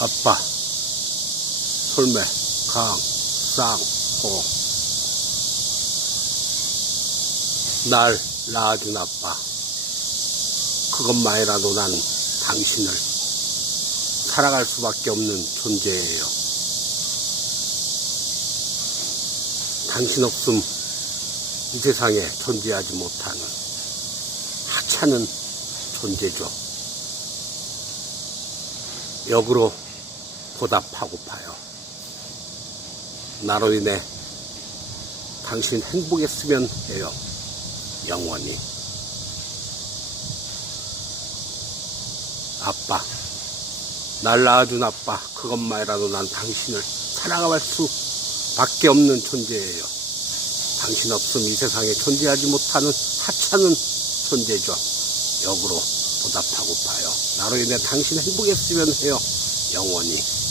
아빠, 솔매, 강, 쌍, 호. 날 낳아준 아빠. 그것만이라도 난 당신을 살아갈 수밖에 없는 존재예요. 당신 없음 이 세상에 존재하지 못하는 하찮은 존재죠. 역으로 보답하고파요. 나로 인해 당신 행복했으면 해요. 영원히. 아빠. 날 낳아준 아빠. 그것만이라도 난 당신을 살아갈 수밖에 없는 존재예요. 당신 없음 이 세상에 존재하지 못하는 하찮은 존재죠. 역으로 보답하고파요. 나로 인해 당신 행복했으면 해요. 영원히.